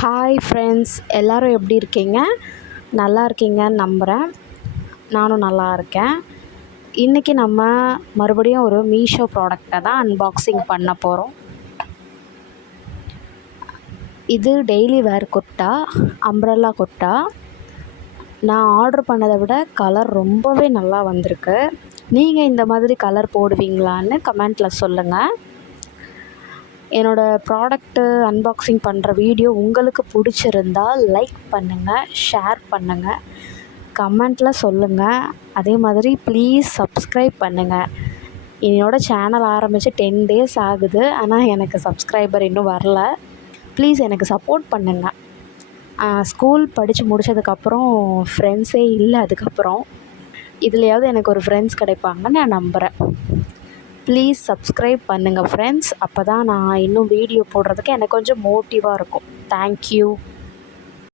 Hi friends, எல்லோரும் எப்படி இருக்கீங்க? நல்லா இருக்கீங்கன்னு நம்புகிறேன். நானும் நல்லா இருக்கேன். இன்றைக்கி நம்ம மறுபடியும் ஒரு மீஷோ ப்ராடக்டை தான் அன்பாக்சிங் பண்ண போகிறோம். இது daily wear kurta, umbrella kurta. நான் ஆர்டர் பண்ணதை விட கலர் ரொம்பவே நல்லா வந்திருக்கு. நீங்கள் இந்த மாதிரி கலர் போடுவீங்களான்னு கமெண்ட்டில் சொல்லுங்கள். என்னோடய ப்ராடக்ட்டு அன்பாக்சிங் பண்ணுற வீடியோ உங்களுக்கு பிடிச்சிருந்தால் லைக் பண்ணுங்கள், ஷேர் பண்ணுங்கள், கமெண்ட்டில் சொல்லுங்கள். அதே மாதிரி ப்ளீஸ் சப்ஸ்கிரைப் பண்ணுங்கள். என்னோடய சேனல் ஆரம்பித்து 10 டேஸ் ஆகுது, ஆனால் எனக்கு சப்ஸ்கிரைபர் இன்னும் வரல. ப்ளீஸ் எனக்கு சப்போர்ட் பண்ணுங்கள். ஸ்கூல் படித்து முடித்ததுக்கப்புறம் ஃப்ரெண்ட்ஸே இல்லை. அதுக்கப்புறம் இதுலையாவது எனக்கு ஒரு ஃப்ரெண்ட்ஸ் கிடைப்பாங்கன்னு நான் நம்புகிறேன். ப்ளீஸ் சப்ஸ்கிரைப் பண்ணுங்கள் ஃப்ரெண்ட்ஸ். அப்போ தான் நான் இன்னும் வீடியோ போடுறதுக்கு எனக்கு கொஞ்சம் மோட்டிவாக இருக்கும். தேங்க்யூ.